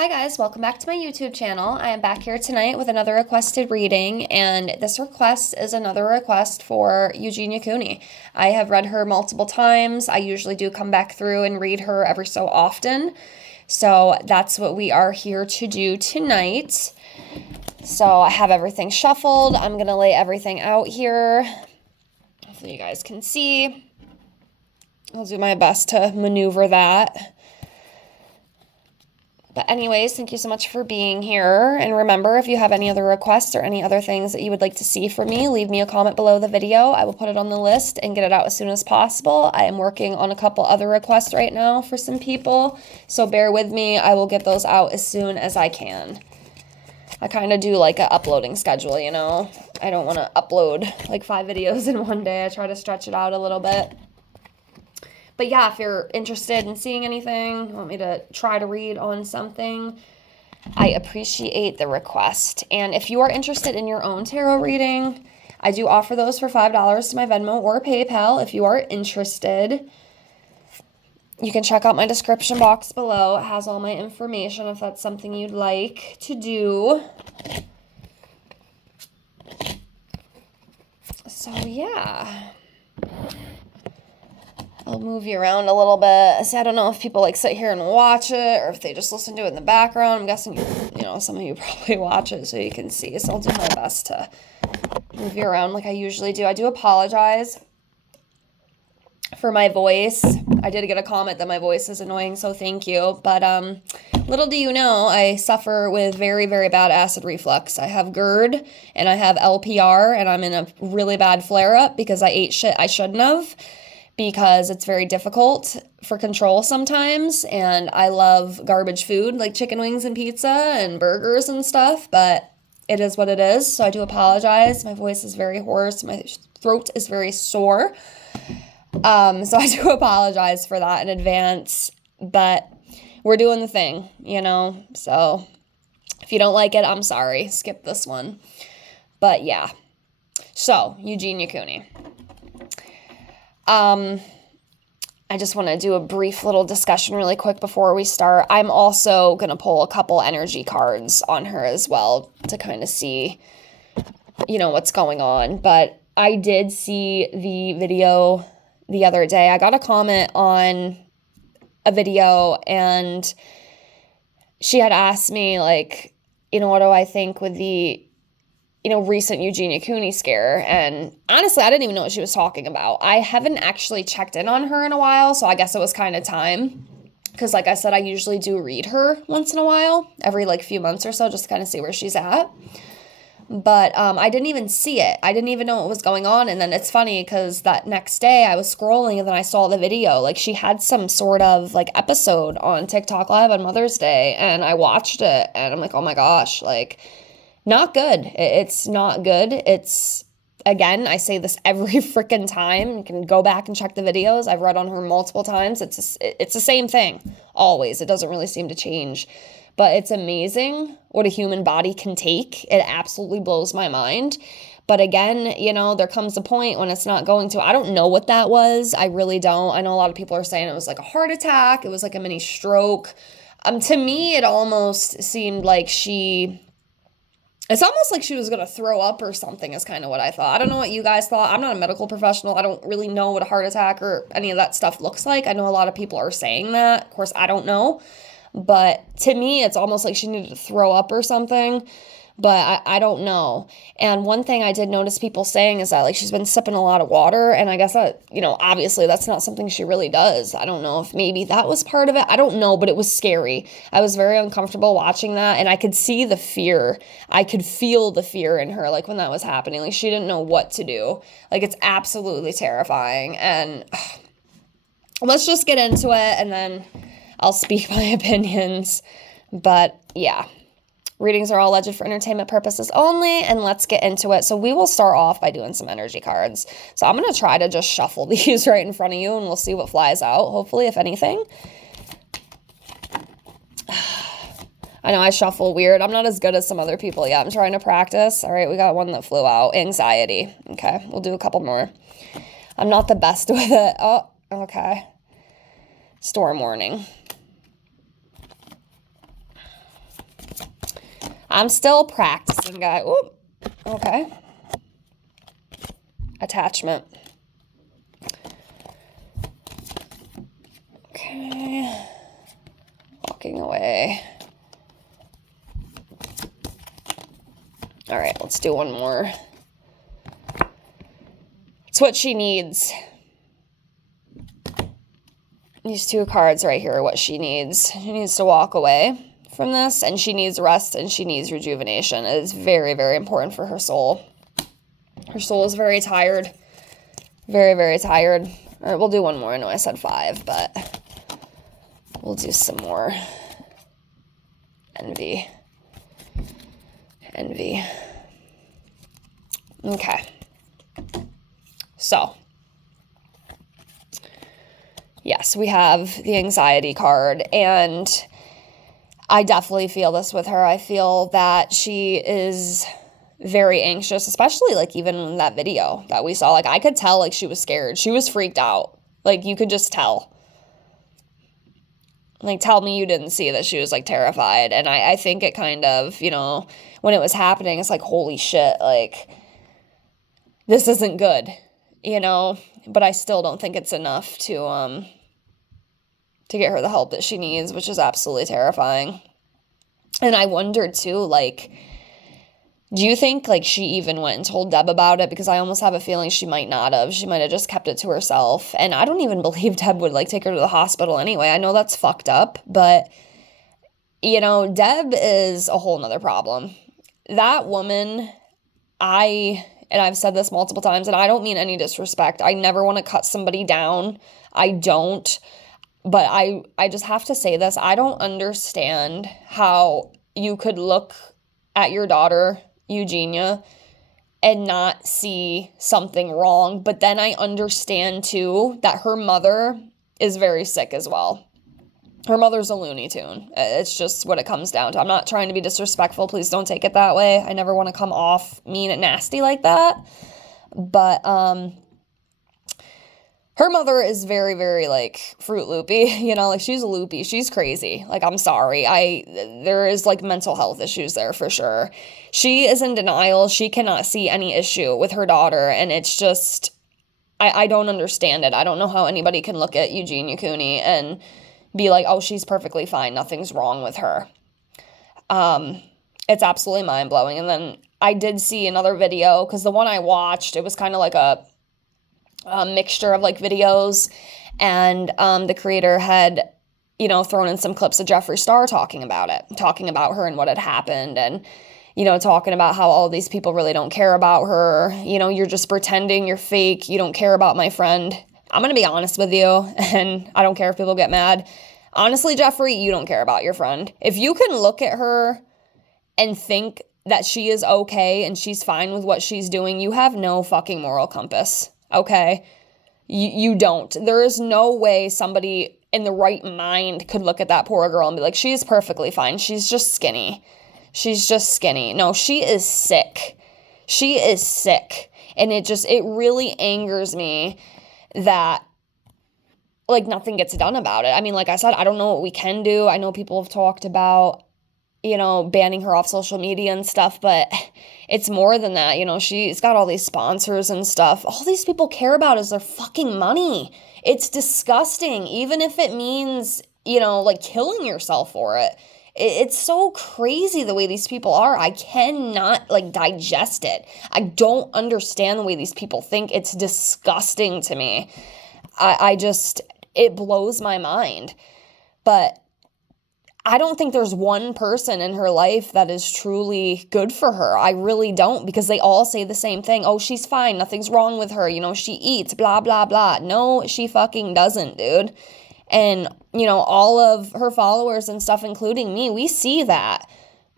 Hi guys, welcome back to my YouTube channel. I am back here tonight with another requested reading, and this request is another request for Eugenia Cooney. I have read her multiple times. I usually do come back through and read her every so often. So that's what we are here to do tonight. So I have everything shuffled. I'm going to lay everything out here. Hopefully you guys can see. I'll do my best to maneuver that. But anyways, thank you so much for being here. And remember, if you have any other requests or any other things that you would like to see from me, leave me a comment below the video. I will put it on the list and get it out as soon as possible. I am working on a couple other requests right now for some people, so bear with me. I will get those out as soon as I can. I kind of do like an uploading schedule, you know. I don't want to upload like 5 videos in one day. I try to stretch it out a little bit. But yeah, if you're interested in seeing anything, want me to try to read on something, I appreciate the request. And if you are interested in your own tarot reading, I do offer those for $5 to my Venmo or PayPal. If you are interested, you can check out my description box below. It has all my information if that's something you'd like to do. So yeah. I'll move you around a little bit. See, I don't know if people like sit here and watch it or if they just listen to it in the background. I'm guessing, you know, some of you probably watch it so you can see. So I'll do my best to move you around like I usually do. I do apologize for my voice. I did get a comment that my voice is annoying, so thank you. But little do you know, I suffer with very, very bad acid reflux. I have GERD and I have LPR, and I'm in a really bad flare-up because I ate shit I shouldn't have. Because it's very difficult for control sometimes, and I love garbage food like chicken wings and pizza and burgers and stuff, but it is what it is, so I do apologize. My voice is very hoarse, my throat is very sore, so I do apologize for that in advance, but we're doing the thing, you know, so if you don't like it, I'm sorry, skip this one, but yeah. So, Eugenia Cooney. I just want to do a brief little discussion really quick before we start. I'm also going to pull a couple energy cards on her as well to kind of see, you know, what's going on. But I did see the video the other day. I got a comment on a video and she had asked me, like, you know, what do I think with the recent Eugenia Cooney scare, and honestly, I didn't even know what she was talking about. I haven't actually checked in on her in a while, so I guess it was kind of time, because like I said, I usually do read her once in a while, every like few months or so, just to kind of see where she's at, but I didn't even see it. I didn't even know what was going on, and then it's funny, because that next day, I was scrolling, and then I saw the video, like, she had some sort of, like, episode on TikTok Live on Mother's Day, and I watched it, and I'm like, oh my gosh, like, not good. It's not good. It's, again, I say this every freaking time. You can go back and check the videos. I've read on her multiple times. It's the same thing, always. It doesn't really seem to change. But it's amazing what a human body can take. It absolutely blows my mind. But again, you know, there comes a point when it's not going to. I don't know what that was. I really don't. I know a lot of people are saying it was like a heart attack. It was like a mini stroke. To me, it almost seemed like it's almost like she was going to throw up or something is kind of what I thought. I don't know what you guys thought. I'm not a medical professional. I don't really know what a heart attack or any of that stuff looks like. I know a lot of people are saying that. Of course, I don't know. But to me, it's almost like she needed to throw up or something. But I don't know. And one thing I did notice people saying is that, like, she's been sipping a lot of water. And I guess that, you know, obviously that's not something she really does. I don't know if maybe that was part of it. I don't know, but it was scary. I was very uncomfortable watching that. And I could see the fear. I could feel the fear in her, like, when that was happening. Like, she didn't know what to do. Like, it's absolutely terrifying. And let's just get into it, and then I'll speak my opinions. But, yeah. Readings are all alleged for entertainment purposes only, and let's get into it. So we will start off by doing some energy cards. So I'm going to try to just shuffle these right in front of you, and we'll see what flies out, hopefully, if anything. I know I shuffle weird. I'm not as good as some other people yet. I'm trying to practice. All right, we got one that flew out. Anxiety. Okay, we'll do a couple more. I'm not the best with it. Oh, okay. Storm warning. I'm still practicing, guys. Ooh, okay. Attachment. Okay. Walking away. All right, let's do one more. It's what she needs. These two cards right here are what she needs. She needs to walk away from this, and she needs rest, and she needs rejuvenation. It is very, very important for her soul. Her soul is very tired. Very, very tired. All right, we'll do one more. I know I said 5, but we'll do some more. Envy. Envy. Okay. So, yes, we have the anxiety card, and I definitely feel this with her. I feel that she is very anxious, especially like even in that video that we saw. Like I could tell like she was scared. She was freaked out. Like you could just tell. Like tell me you didn't see that she was like terrified. And I think it kind of, you know, when it was happening, it's like, holy shit, like this isn't good, you know, but I still don't think it's enough to get her the help that she needs, which is absolutely terrifying. And I wondered too, like, do you think like she even went and told Deb about it? Because I almost have a feeling she might not have. She might have just kept it to herself. And I don't even believe Deb would like take her to the hospital anyway. I know that's fucked up, but you know, Deb is a whole nother problem. That woman, and I've said this multiple times, and I don't mean any disrespect. I never want to cut somebody down. I don't. But I just have to say this. I don't understand how you could look at your daughter, Eugenia, and not see something wrong. But then I understand, too, that her mother is very sick as well. Her mother's a Looney Tune. It's just what it comes down to. I'm not trying to be disrespectful. Please don't take it that way. I never want to come off mean and nasty like that. But, her mother is very, very, like, Fruit Loopy, you know, like, she's loopy, she's crazy, like, I'm sorry, there is, like, mental health issues there for sure. She is in denial, she cannot see any issue with her daughter, and it's just, I don't understand it. I don't know how anybody can look at Eugenia Cooney and be like, oh, she's perfectly fine, nothing's wrong with her. It's absolutely mind-blowing. And then I did see another video, because the one I watched, it was kind of like a mixture of like videos, and the creator had, you know, thrown in some clips of Jeffree Star talking about her and what had happened, and, you know, talking about how all these people really don't care about her. You know, you're just pretending, you're fake, you don't care about my friend. I'm gonna be honest with you, and I don't care if people get mad. Honestly, Jeffree, you don't care about your friend. If you can look at her and think that she is okay and she's fine with what she's doing, you have no fucking moral compass. Okay, you don't. There is no way somebody in the right mind could look at that poor girl and be like, she's perfectly fine. She's just skinny. She's just skinny. No, she is sick. She is sick. And it really angers me that, like, nothing gets done about it. I mean, like I said, I don't know what we can do. I know people have talked about, you know, banning her off social media and stuff, but it's more than that. You know, she's got all these sponsors and stuff. All these people care about is their fucking money. It's disgusting, even if it means, you know, like killing yourself for it. It's so crazy the way these people are. I cannot, like, digest it. I don't understand the way these people think. It's disgusting to me. It blows my mind. But I don't think there's one person in her life that is truly good for her. I really don't, because they all say the same thing. Oh, she's fine. Nothing's wrong with her. You know, she eats, blah, blah, blah. No, she fucking doesn't, dude. And, you know, all of her followers and stuff, including me, we see that.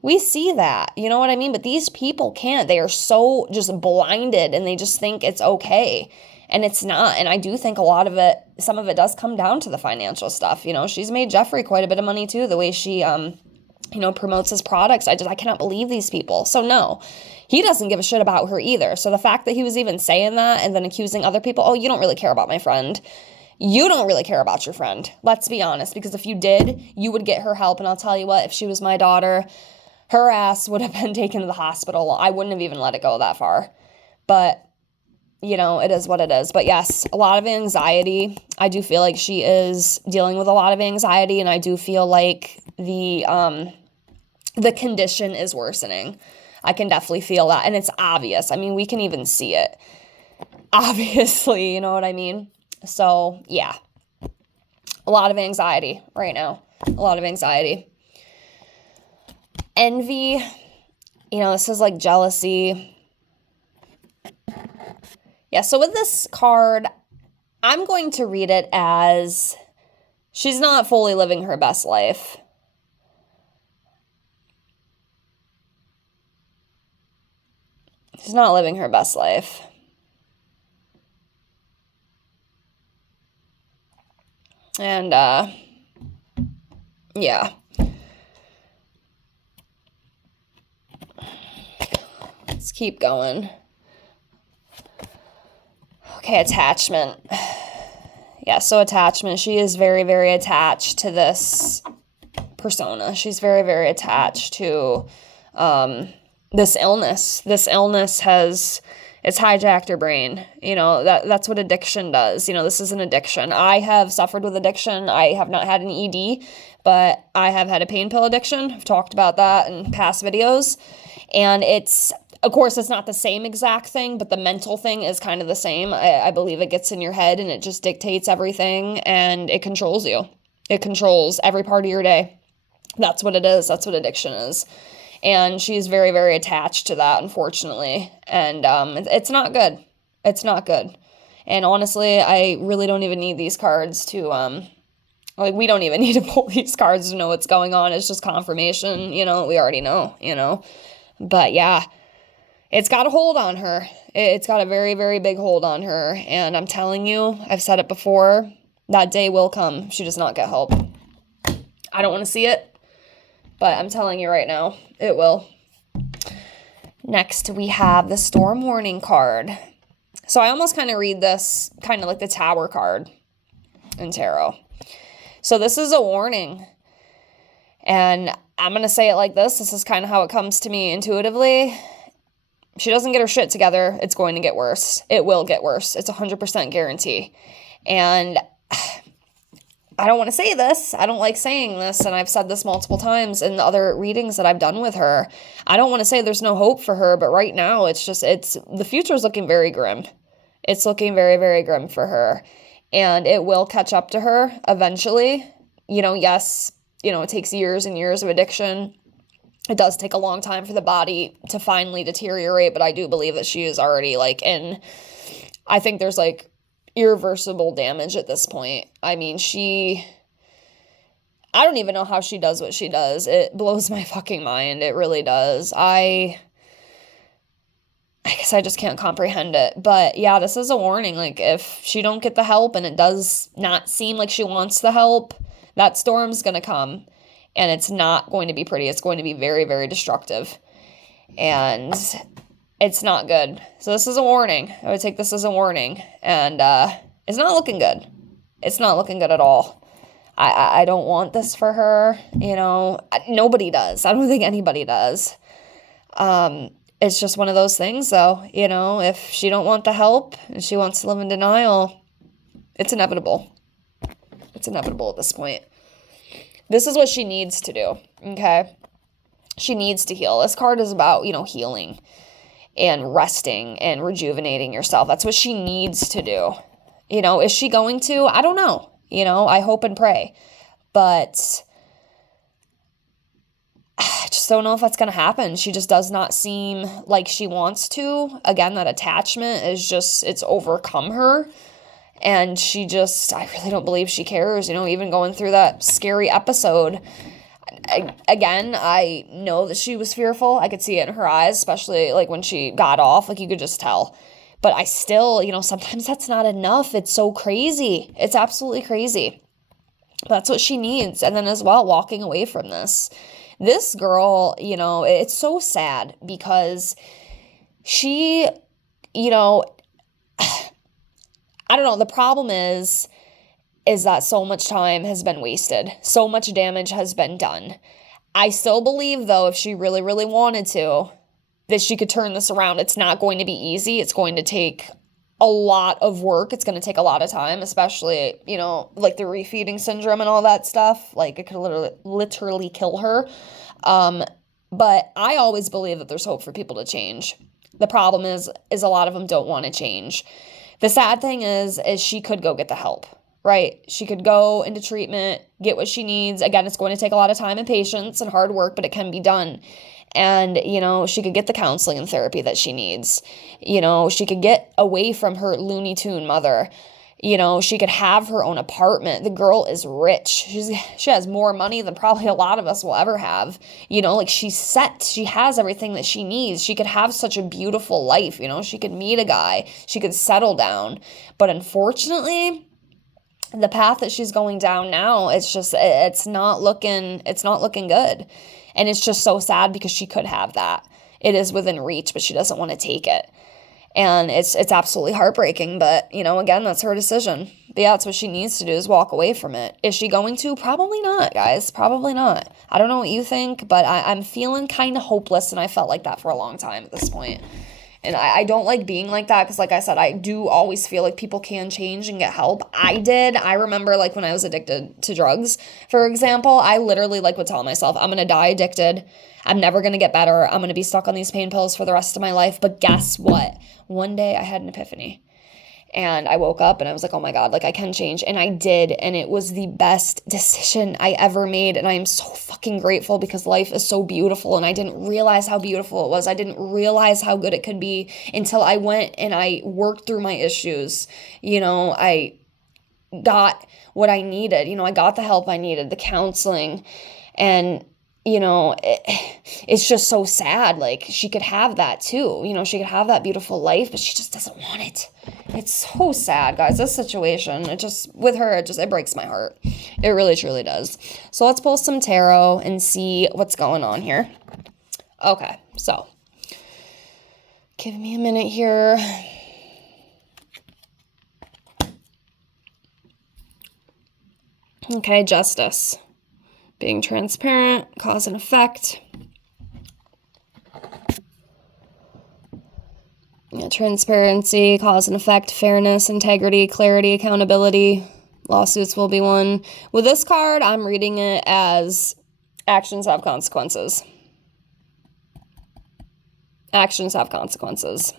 We see that. You know what I mean? But these people can't. They are so just blinded, and they just think it's okay. And it's not. And I do think a lot of it, some of it does come down to the financial stuff. You know, she's made Jeffree quite a bit of money too, the way she, you know, promotes his products. I cannot believe these people. So no, he doesn't give a shit about her either. So the fact that he was even saying that and then accusing other people, oh, you don't really care about my friend. You don't really care about your friend. Let's be honest, because if you did, you would get her help. And I'll tell you what, if she was my daughter, her ass would have been taken to the hospital. I wouldn't have even let it go that far. But, you know, it is what it is. But yes, a lot of anxiety. I do feel like she is dealing with a lot of anxiety, and I do feel like the condition is worsening. I can definitely feel that, and it's obvious. I mean, we can even see it. Obviously, you know what I mean? So, yeah. A lot of anxiety right now. A lot of anxiety. Envy, you know, this is like jealousy. Yeah, so with this card, I'm going to read it as she's not fully living her best life. She's not living her best life. And, yeah. Let's keep going. Okay, attachment. Yeah, so attachment. She is very, very attached to this persona. She's very, very attached to this illness. This illness it's hijacked her brain. You know, that's what addiction does. You know, this is an addiction. I have suffered with addiction. I have not had an ED, but I have had a pain pill addiction. I've talked about that in past videos. And of course, it's not the same exact thing, but the mental thing is kind of the same. I believe it gets in your head and it just dictates everything, and it controls you. It controls every part of your day. That's what it is. That's what addiction is. And she's very, very attached to that, unfortunately. And it's not good. It's not good. And honestly, I really don't even need these cards to, we don't even need to pull these cards to know what's going on. It's just confirmation, you know, we already know, you know. But yeah, it's got a hold on her. It's got a very, very big hold on her. And I'm telling you, I've said it before, that day will come. She does not get help. I don't want to see it. But I'm telling you right now, it will. Next, we have the storm warning card. So I almost kind of read this kind of like the Tower card in tarot. So this is a warning. And I'm going to say it like this. This is kind of how it comes to me intuitively. She doesn't get her shit together, it's going to get worse. It will get worse. It's 100% guarantee. And I don't want to say this. I don't like saying this, and I've said this multiple times in the other readings that I've done with her. I don't want to say there's no hope for her, but right now the future is looking very grim. It's looking very, very grim for her, and it will catch up to her eventually. You know, yes, you know, it takes years and years of addiction. It does take a long time for the body to finally deteriorate, but I do believe that she is already I think there's irreversible damage at this point. I mean, I don't even know how she does what she does. It blows my fucking mind. It really does. I guess I just can't comprehend it. But yeah, this is a warning. If she don't get the help and it does not seem like she wants the help, that storm's going to come, and it's not going to be pretty. It's going to be very, very destructive. And it's not good. So this is a warning. I would take this as a warning. And it's not looking good. It's not looking good at all. I don't want this for her. You know, nobody does. I don't think anybody does. It's just one of those things, though. You know, if she don't want the help and she wants to live in denial, it's inevitable. It's inevitable at this point. This is what she needs to do, okay? She needs to heal. This card is about, you know, healing and resting and rejuvenating yourself. That's what she needs to do. You know, is she going to? I don't know. You know, I hope and pray. But I just don't know if that's going to happen. She just does not seem like she wants to. Again, that attachment is just, it's overcome her. And I really don't believe she cares, you know, even going through that scary episode. I know that she was fearful. I could see it in her eyes, especially when she got off, you could just tell. But I still, you know, sometimes that's not enough. It's so crazy. It's absolutely crazy. That's what she needs. And then as well, walking away from this. This girl, you know, it's so sad because she, you know, I don't know. The problem is that so much time has been wasted. So much damage has been done. I still believe, though, if she really, really wanted to, that she could turn this around. It's not going to be easy. It's going to take a lot of work. It's going to take a lot of time, especially, you know, like the refeeding syndrome and all that stuff. Like, it could literally kill her. But I always believe that there's hope for people to change. The problem is a lot of them don't want to change. The sad thing is she could go get the help, right? She could go into treatment, get what she needs. Again, it's going to take a lot of time and patience and hard work, but it can be done. And, you know, she could get the counseling and therapy that she needs. You know, she could get away from her Looney Tune mother. You know, she could have her own apartment. The girl is rich. She has more money than probably a lot of us will ever have. You know, like, she's set. She has everything that she needs. She could have such a beautiful life. You know, she could meet a guy. She could settle down. But unfortunately, the path that she's going down now, it's not looking good. And it's just so sad because she could have that. It is within reach, but she doesn't want to take it. And it's absolutely heartbreaking, but, you know, again, that's her decision. But yeah, that's what she needs to do, is walk away from it. Is she going to? Probably not, guys. Probably not. I don't know what you think, but I'm feeling kind of hopeless, and I felt like that for a long time at this point. And I don't like being like that because, like I said, I do always feel like people can change and get help. I did. I remember, like, when I was addicted to drugs, for example, I literally, like, would tell myself, I'm going to die addicted. I'm never going to get better. I'm going to be stuck on these pain pills for the rest of my life. But guess what? One day I had an epiphany. And I woke up and I was like, oh my God, like, I can change. And I did. And it was the best decision I ever made. And I am so fucking grateful because life is so beautiful. And I didn't realize how beautiful it was. I didn't realize how good it could be until I went and I worked through my issues. You know, I got what I needed. You know, I got the help I needed, the counseling. And, you know, it's just so sad. Like, she could have that too. You know, she could have that beautiful life, but she just doesn't want it. It's so sad, guys. This situation, with her, it breaks my heart. It really, truly does. So let's pull some tarot and see what's going on here. Okay, so give me a minute here. Okay, justice. Being transparent, cause and effect. Yeah, transparency, cause and effect, fairness, integrity, clarity, accountability. Lawsuits will be won. With this card, I'm reading it as actions have consequences. Actions have consequences.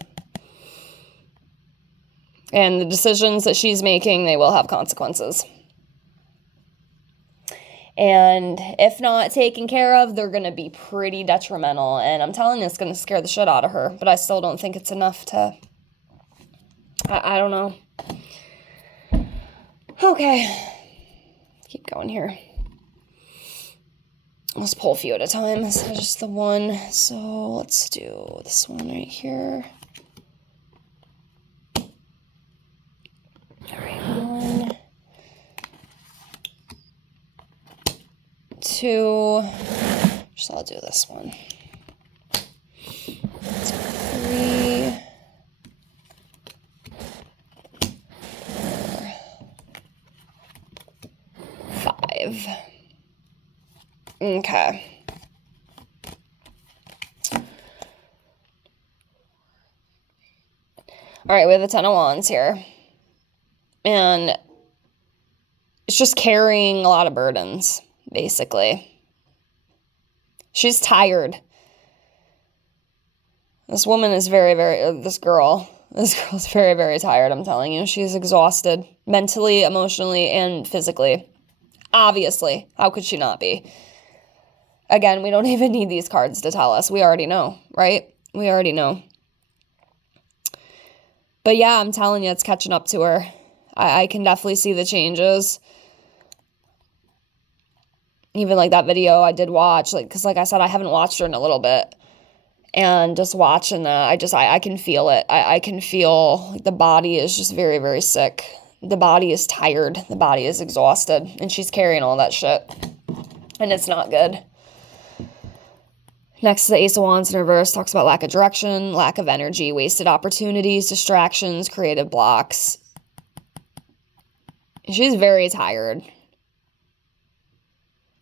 And the decisions that she's making, they will have consequences. And if not taken care of, they're going to be pretty detrimental. And I'm telling you, it's going to scare the shit out of her. But I still don't think it's enough to... I don't know. Okay. Keep going here. Let's pull a few at a time. This is just the one. So let's do this one right here. All right, 1, 2, so I'll do this one. 3, 4, 5. Okay. All right, we have the 10 of Wands here. And it's just carrying a lot of burdens, basically. She's tired. This woman is this girl is very, very tired, I'm telling you. She's exhausted, mentally, emotionally, and physically. Obviously. How could she not be? Again, we don't even need these cards to tell us. We already know, right? We already know. But yeah, I'm telling you, it's catching up to her. I can definitely see the changes. Even like that video I did watch, like, because like I said, I haven't watched her in a little bit. And just watching that, I can feel it. I can feel like the body is just very, very sick. The body is tired. The body is exhausted. And she's carrying all that shit. And it's not good. Next, the Ace of Wands in reverse talks about lack of direction, lack of energy, wasted opportunities, distractions, creative blocks. She's very tired.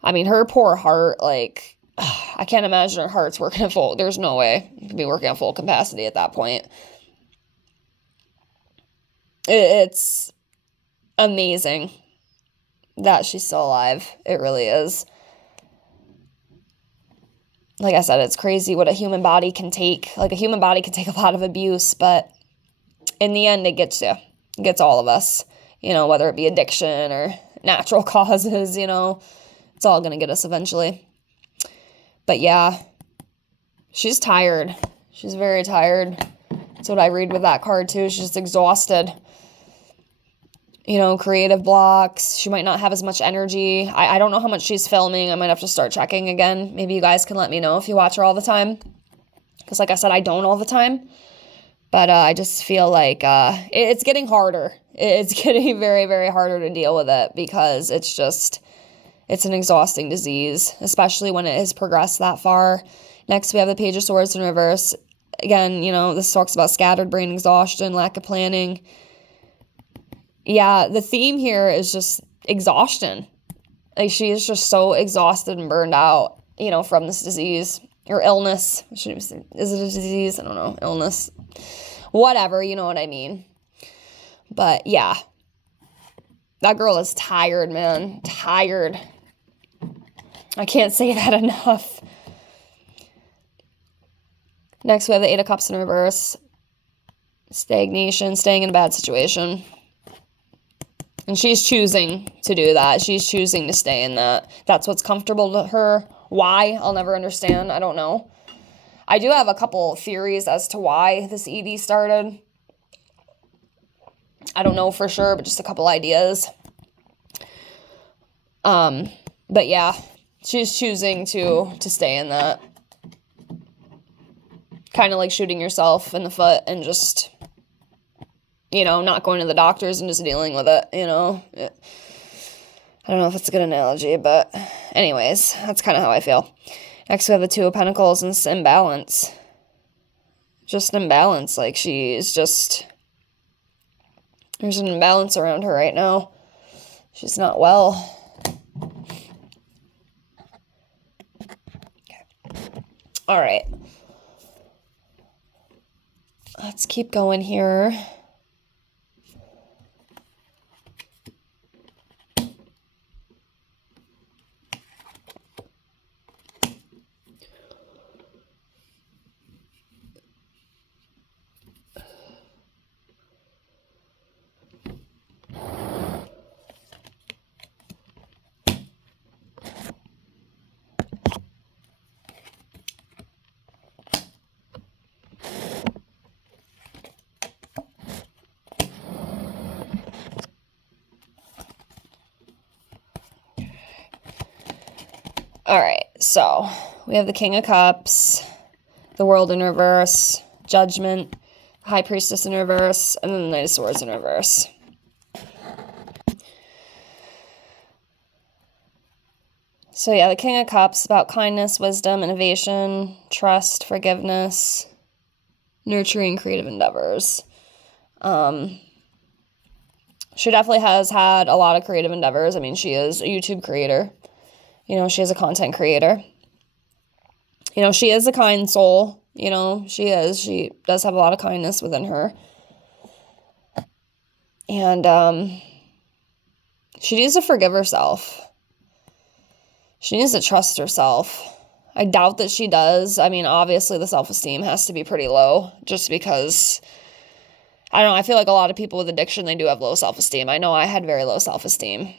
I mean, her poor heart, like, I can't imagine her heart's working at full. There's no way you can be working at full capacity at that point. It's amazing that she's still alive. It really is. Like I said, it's crazy what a human body can take. Like, a human body can take a lot of abuse, but in the end, it gets you. It gets all of us, whether it be addiction or natural causes, it's all going to get us eventually. But yeah, she's tired. She's very tired. That's what I read with that card too. She's just exhausted. Creative blocks. She might not have as much energy. I don't know how much she's filming. I might have to start checking again. Maybe you guys can let me know if you watch her all the time. Because like I said, I don't all the time. But I just feel like it's getting harder. It's getting very, very harder to deal with it because it's an exhausting disease, especially when it has progressed that far. Next, we have the Page of Swords in reverse. Again, this talks about scattered brain exhaustion, lack of planning. Yeah, the theme here is just exhaustion. Like, she is just so exhausted and burned out, from this disease or illness. Is it a disease? I don't know. Illness. Whatever, you know what I mean. But yeah, that girl is tired, man. Tired. I can't say that enough. Next, we have the Eight of Cups in reverse. Stagnation, staying in a bad situation. And she's choosing to do that. She's choosing to stay in that. That's what's comfortable to her. Why? I'll never understand. I don't know. I do have a couple theories as to why this ED started. I don't know for sure, but just a couple ideas. But yeah, she's choosing to stay in that. Kind of like shooting yourself in the foot and just, not going to the doctors and just dealing with it, I don't know if it's a good analogy, but anyways, that's kind of how I feel. Next, we have the Two of Pentacles and imbalance. Just imbalance. Like, there's an imbalance around her right now. She's not well. Okay. All right. Let's keep going here. All right, so we have the King of Cups, the World in reverse, Judgment, High Priestess in reverse, and then the Knight of Swords in reverse. So yeah, the King of Cups, about kindness, wisdom, innovation, trust, forgiveness, nurturing creative endeavors. She definitely has had a lot of creative endeavors. I mean, she is a YouTube creator. She is a content creator. She is a kind soul. She is. She does have a lot of kindness within her. And she needs to forgive herself. She needs to trust herself. I doubt that she does. I mean, obviously the self-esteem has to be pretty low just because, I don't know, I feel like a lot of people with addiction, they do have low self-esteem. I know I had very low self-esteem.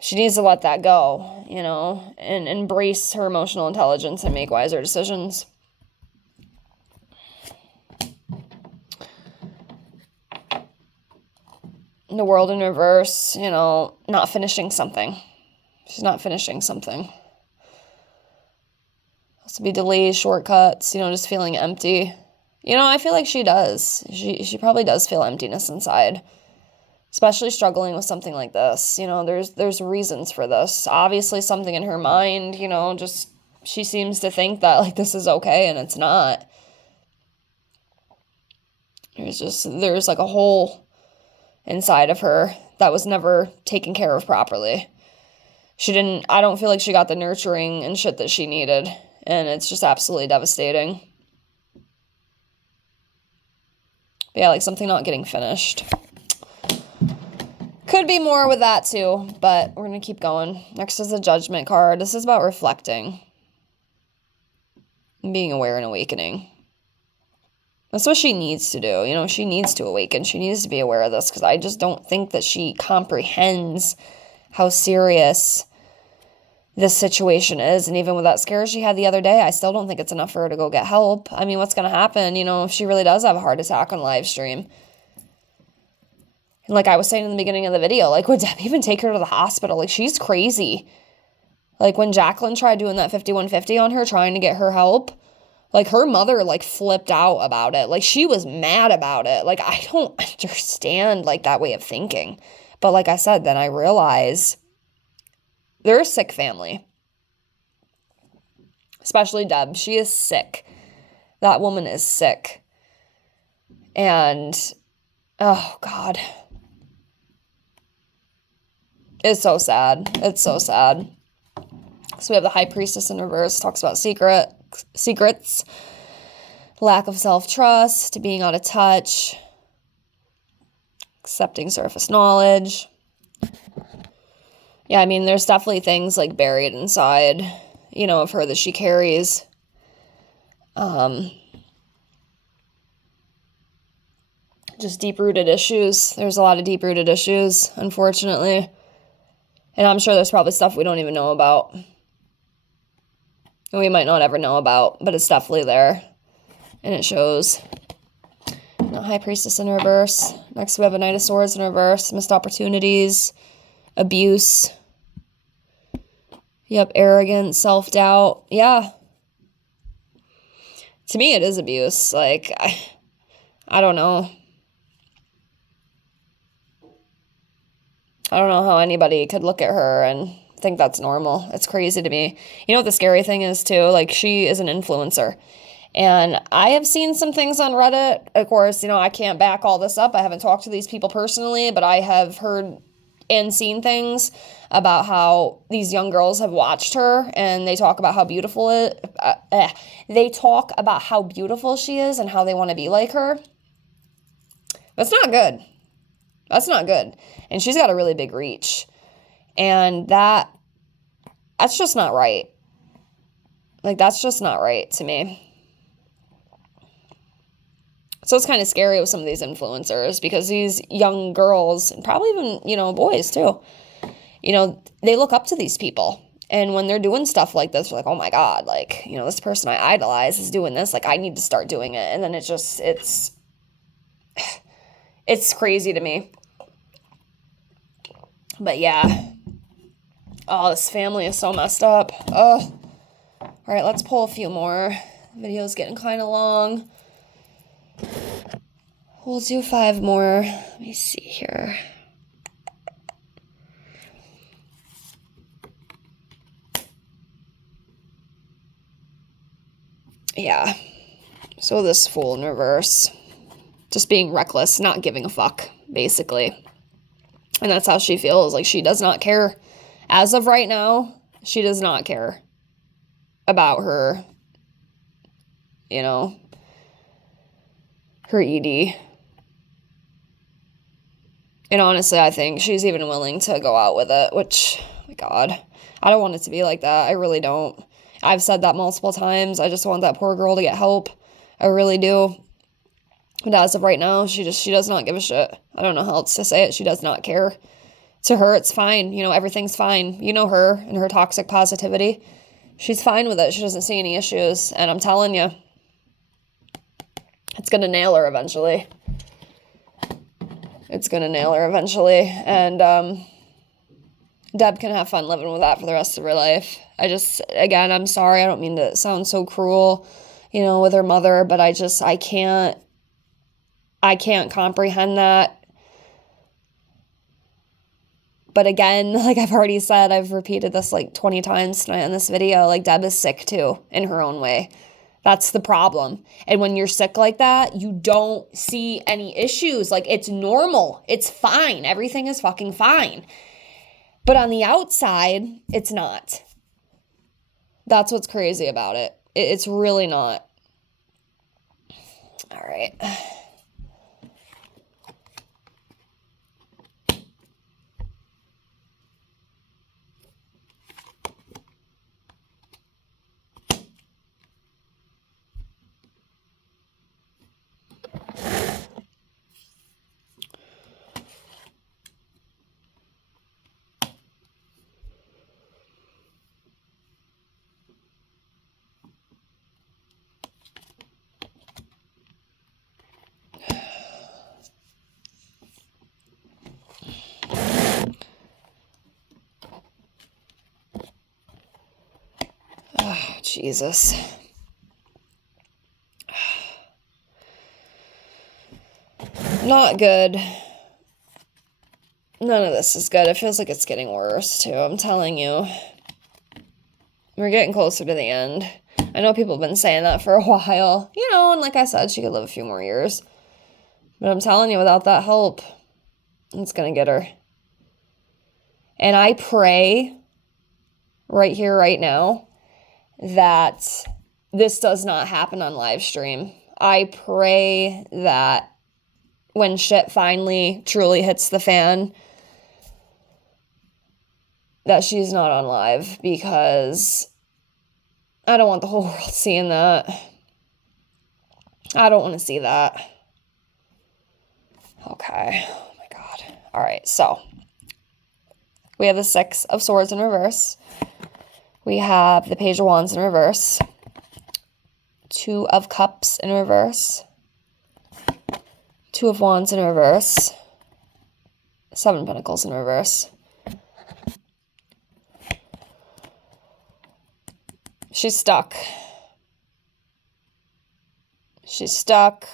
She needs to let that go, and embrace her emotional intelligence and make wiser decisions. The World in reverse, not finishing something. She's not finishing something. Has to be delays, shortcuts, just feeling empty. I feel like she does. She probably does feel emptiness inside. Especially struggling with something like this. There's reasons for this. Obviously something in her mind, just she seems to think that like this is okay and it's not. There's like a hole inside of her that was never taken care of properly. I don't feel like she got the nurturing and shit that she needed. And it's just absolutely devastating. But yeah, like something not getting finished. Could be more with that too, but we're going to keep going. Next is the Judgment card. This is about reflecting. And being aware and awakening. That's what she needs to do. You know, she needs to awaken. She needs to be aware of this because I just don't think that she comprehends how serious this situation is. And even with that scare she had the other day, I still don't think it's enough for her to go get help. I mean, what's going to happen, you know, if she really does have a heart attack on live stream? And like I was saying in the beginning of the video, like, would Deb even take her to the hospital? Like, she's crazy. Like, when Jacqueline tried doing that 5150 on her, trying to get her help, like, her mother, like, flipped out about it. Like, she was mad about it. Like, I don't understand, like, that way of thinking. But like I said, then I realize they're a sick family. Especially Deb. She is sick. That woman is sick. And, oh, God. It's so sad. It's so sad. So we have the High Priestess in reverse. Talks about secrets, lack of self-trust, being out of touch, accepting surface knowledge. Yeah, I mean, there's definitely things like buried inside, you know, of her that she carries. Just deep-rooted issues. There's a lot of deep-rooted issues, unfortunately. And I'm sure there's probably stuff we don't even know about. And we might not ever know about, but it's definitely there. And it shows. The High Priestess in reverse. Next we have a Knight of Swords in reverse. Missed opportunities. Abuse. Yep, arrogance, self-doubt. Yeah. To me, it is abuse. Like, I don't know. I don't know how anybody could look at her and think that's normal. It's crazy to me. You know what the scary thing is, too? Like, she is an influencer. And I have seen some things on Reddit. Of course, you know, I can't back all this up. I haven't talked to these people personally, but I have heard and seen things about how these young girls have watched her and they talk about how beautiful they talk about how beautiful she is and how they want to be like her. That's not good. That's not good. And she's got a really big reach. And that's just not right. Like, that's just not right to me. So it's kind of scary with some of these influencers because these young girls, and probably even, you know, boys too, you know, they look up to these people. And when they're doing stuff like this, they're like, oh my God, like, you know, this person I idolize is doing this. Like, I need to start doing it. And then it's crazy to me. But yeah. Oh, this family is so messed up. Oh. All right, let's pull a few more. The video's getting kind of long. We'll do 5 more. Let me see here. Yeah. So this Fool in reverse. Just being reckless, not giving a fuck, basically. And that's how she feels. Like, she does not care. As of right now, she does not care about her, you know, her ED. And honestly, I think she's even willing to go out with it, which, oh my God, I don't want it to be like that. I really don't. I've said that multiple times. I just want that poor girl to get help. I really do. But as of right now, she does not give a shit. I don't know how else to say it. She does not care. To her, it's fine. You know, everything's fine. You know her and her toxic positivity. She's fine with it. She doesn't see any issues. And I'm telling you, it's going to nail her eventually. It's going to nail her eventually. And Deb can have fun living with that for the rest of her life. Again, I'm sorry. I don't mean to sound so cruel, you know, with her mother, but I can't comprehend that. But again, like I've already said, I've repeated this like 20 times tonight in this video, like Deb is sick too, in her own way. That's the problem. And when you're sick like that, you don't see any issues. Like, it's normal. It's fine. Everything is fucking fine. But on the outside, it's not. That's what's crazy about it. It's really not. All right. Oh, Jesus. Not good. None of this is good. It feels like it's getting worse, too. I'm telling you. We're getting closer to the end. I know people have been saying that for a while. You know, and like I said, she could live a few more years. But I'm telling you, without that help, it's going to get her. And I pray right here, right now, that this does not happen on live stream. I pray that when shit finally truly hits the fan, that she's not on live, because I don't want the whole world seeing that. I don't want to see that. Okay. Oh my God. All right. So we have the Six of Swords in reverse. We have the Page of Wands in reverse. Two of Cups in reverse. Two of Wands in reverse. Seven of Pentacles in reverse. She's stuck. She's stuck.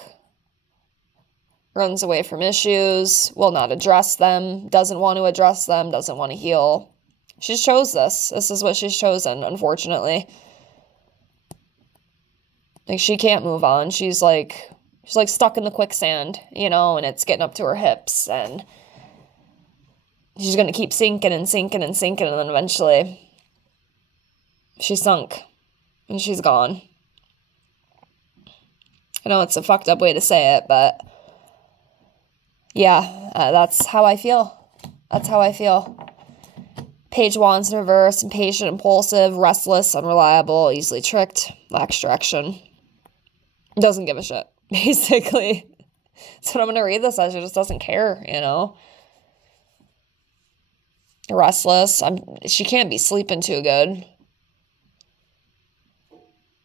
Runs away from issues. Will not address them. Doesn't want to address them. Doesn't want to heal. She chose this. This is what she's chosen, unfortunately. Like, she can't move on. She's like stuck in the quicksand, you know, and it's getting up to her hips, and she's going to keep sinking and sinking and sinking, and then eventually she's sunk and she's gone. I know it's a fucked up way to say it, but yeah, that's how I feel. That's how I feel. Page of Wands in reverse, impatient, impulsive, restless, unreliable, easily tricked, lacks direction. Doesn't give a shit, basically. That's what I'm going to read this as. She just doesn't care, you know. Restless. She can't be sleeping too good. I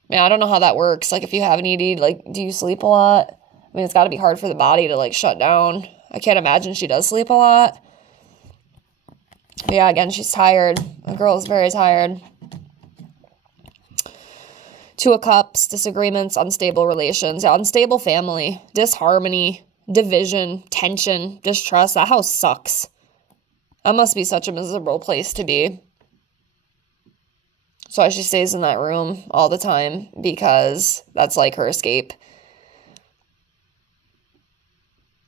mean, I don't know how that works. Like, if you have an ED, like, do you sleep a lot? I mean, it's got to be hard for the body to, like, shut down. I can't imagine she does sleep a lot. But yeah, again, she's tired. The girl is very tired. Two of Cups, disagreements, unstable relations, unstable family, disharmony, division, tension, distrust. That house sucks. That must be such a miserable place to be. So she stays in that room all the time, because that's like her escape.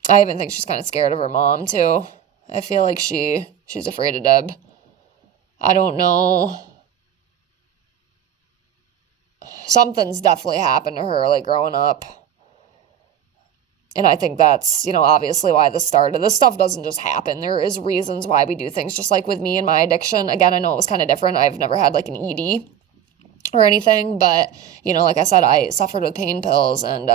I even think she's kind of scared of her mom too. I feel like she's afraid of Deb. I don't know. Something's definitely happened to her, like, growing up. And I think that's, you know, obviously why this started. This stuff doesn't just happen. There is reasons why we do things, just like with me and my addiction. Again, I know it was kind of different. I've never had, like, an ED or anything, but, you know, like I said, I suffered with pain pills, and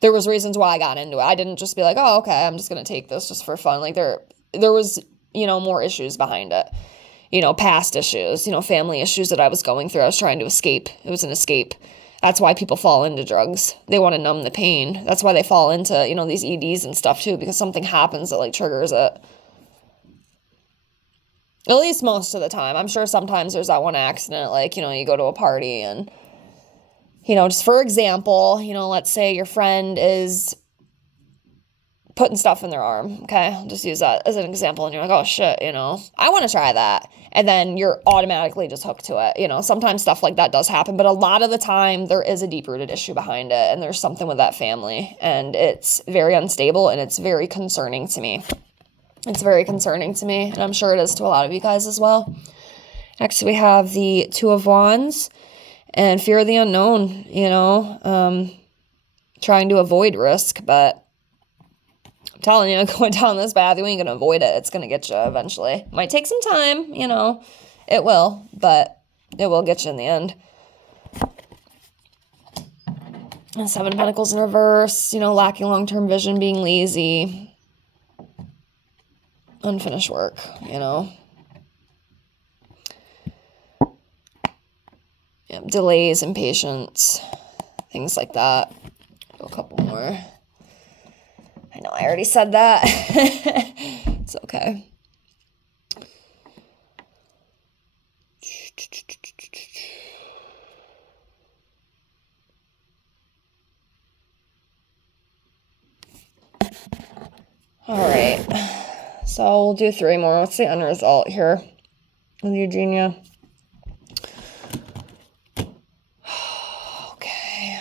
there was reasons why I got into it. I didn't just be like, oh, okay, I'm just going to take this just for fun. Like, there was, you know, more issues behind it. You know, past issues, you know, family issues that I was going through. I was trying to escape. It was an escape. That's why people fall into drugs. They want to numb the pain. That's why they fall into, you know, these EDs and stuff too, because something happens that, like, triggers it. At least most of the time. I'm sure sometimes there's that one accident, like, you know, you go to a party and, you know, just for example, you know, let's say your friend is putting stuff in their arm, okay? I'll just use that as an example, and you're like, oh shit, you know, I want to try that. And then you're automatically just hooked to it. You know, sometimes stuff like that does happen, but a lot of the time there is a deep-rooted issue behind it, and there's something with that family, and it's very unstable, and it's very concerning to me. It's very concerning to me, and I'm sure it is to a lot of you guys as well. Next, we have the Two of Wands and fear of the unknown, trying to avoid risk, but I'm telling you, going down this path, you ain't going to avoid it. It's going to get you eventually. Might take some time, it will, but it will get you in the end. And Seven of Pentacles in reverse, lacking long-term vision, being lazy, unfinished work, delays, impatience, things like that. Do a couple more. I know I already said that. It's okay. All right. So we'll do 3 more. What's the end result here with Eugenia? Okay.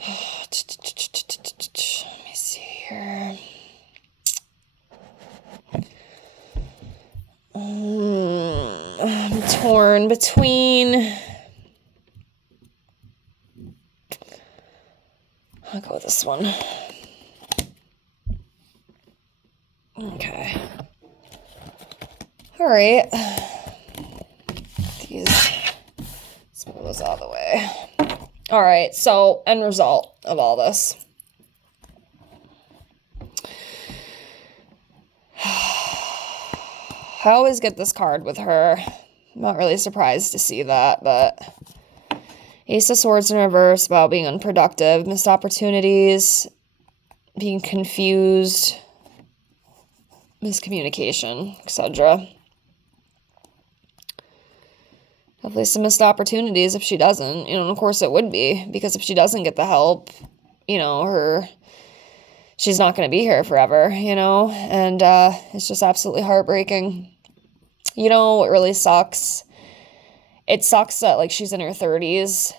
Let me see here. I'm torn between... I'll go with this one. Okay. All right. Let's move those out of the way. All right, so end result of all this. I always get this card with her. I'm not really surprised to see that, but Ace of Swords in reverse about being unproductive, missed opportunities, being confused, miscommunication, etc. Definitely some missed opportunities if she doesn't. And of course it would be, because if she doesn't get the help, she's not going to be here forever, and it's just absolutely heartbreaking. What really sucks? It sucks that, she's in her 30s,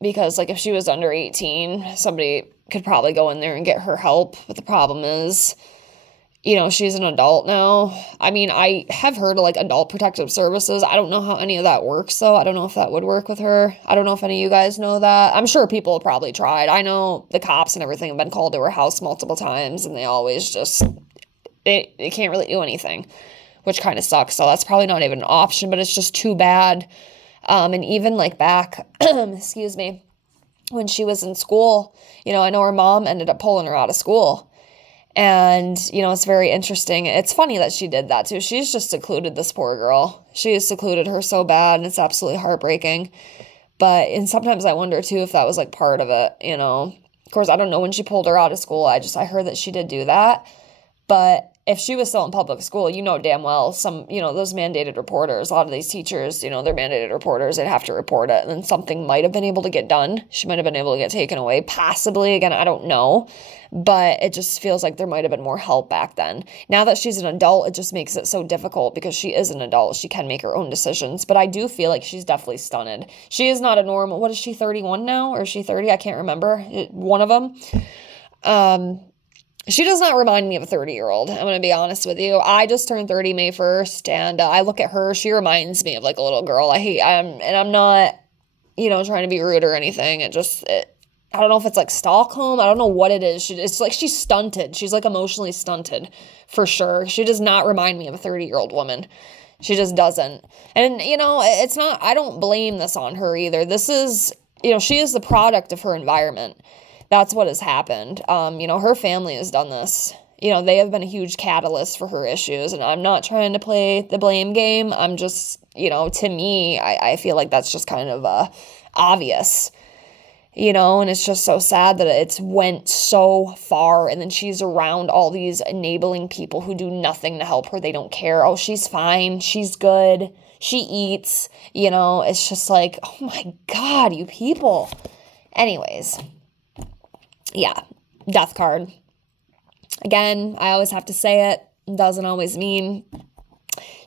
because, if she was under 18, somebody could probably go in there and get her help, but the problem is, she's an adult now. I mean, I have heard of, adult protective services. I don't know how any of that works, though. I don't know if that would work with her. I don't know if any of you guys know that. I'm sure people have probably tried. I know the cops and everything have been called to her house multiple times, and they always just, they can't really do anything, which kind of sucks. So that's probably not even an option, but it's just too bad. And even, back, excuse me, when she was in school, I know her mom ended up pulling her out of school. And, it's very interesting. It's funny that she did that too. She's just secluded this poor girl. She has secluded her so bad, and it's absolutely heartbreaking. And sometimes I wonder too if that was part of it, Of course, I don't know when she pulled her out of school. I heard that she did do that. But if she was still in public school, damn well, some, those mandated reporters, a lot of these teachers, they're mandated reporters, they'd have to report it. And then something might have been able to get done. She might have been able to get taken away, possibly. Again, I don't know. But it just feels like there might have been more help back then. Now that she's an adult, it just makes it so difficult, because she is an adult. She can make her own decisions. But I do feel like she's definitely stunted. She is not a normal, what is she, 31 now? Or is she 30? I can't remember. One of them. She does not remind me of a 30-year-old. I'm going to be honest with you. I just turned 30 May 1st, and I look at her. She reminds me of a little girl. I'm not, trying to be rude or anything. I don't know if it's Stockholm. I don't know what it is. It's she's stunted. She's emotionally stunted for sure. She does not remind me of a 30-year-old woman. She just doesn't. And, it's not, I don't blame this on her either. This is, she is the product of her environment. That's what has happened. Her family has done this. They have been a huge catalyst for her issues, and I'm not trying to play the blame game. I'm just, to me, I feel like that's just kind of obvious, and it's just so sad that it's went so far, and then she's around all these enabling people who do nothing to help her. They don't care. Oh, she's fine. She's good. She eats, it's just oh my God, you people. Anyways. Yeah, death card. Again, I always have to say it. Doesn't always mean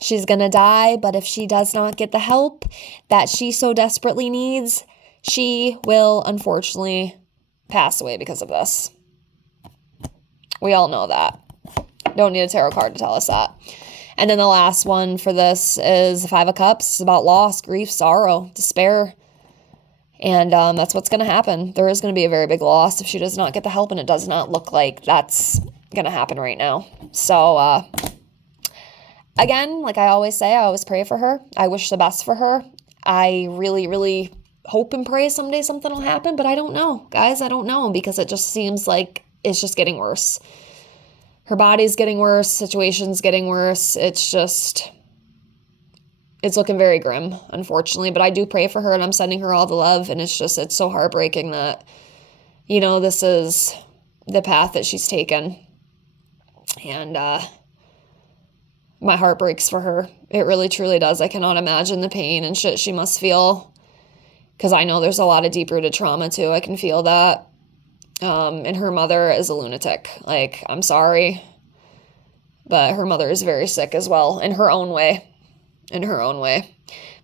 she's going to die, but if she does not get the help that she so desperately needs, she will unfortunately pass away because of this. We all know that. Don't need a tarot card to tell us that. And then the last one for this is the Five of Cups. It's about loss, grief, sorrow, despair. And that's what's going to happen. There is going to be a very big loss if she does not get the help, and it does not look like that's going to happen right now. So, again, like I always say, I always pray for her. I wish the best for her. I really, really hope and pray someday something will happen, but I don't know. Guys, I don't know, because it just seems like it's just getting worse. Her body's getting worse, situation's getting worse. It's looking very grim, unfortunately, but I do pray for her, and I'm sending her all the love, and it's so heartbreaking that, this is the path that she's taken, and my heart breaks for her. It really, truly does. I cannot imagine the pain and shit she must feel, because I know there's a lot of deep-rooted trauma, too. I can feel that. And her mother is a lunatic. Like, I'm sorry, but her mother is very sick as well, in her own way.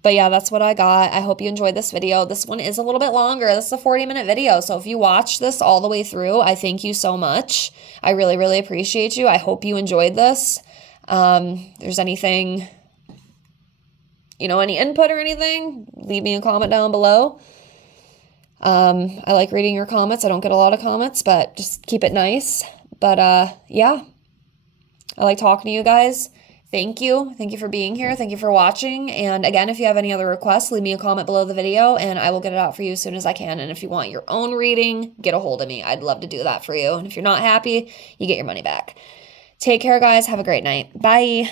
But yeah, that's what I got. I hope you enjoyed this video. This one is a little bit longer. This is a 40-minute video. So if you watch this all the way through, I thank you so much. I really, really appreciate you. I hope you enjoyed this. If there's anything, any input or anything, leave me a comment down below. I like reading your comments. I don't get a lot of comments, but just keep it nice. But yeah, I like talking to you guys. Thank you. Thank you for being here. Thank you for watching. And again, if you have any other requests, leave me a comment below the video and I will get it out for you as soon as I can. And if you want your own reading, get a hold of me. I'd love to do that for you. And if you're not happy, you get your money back. Take care, guys. Have a great night. Bye.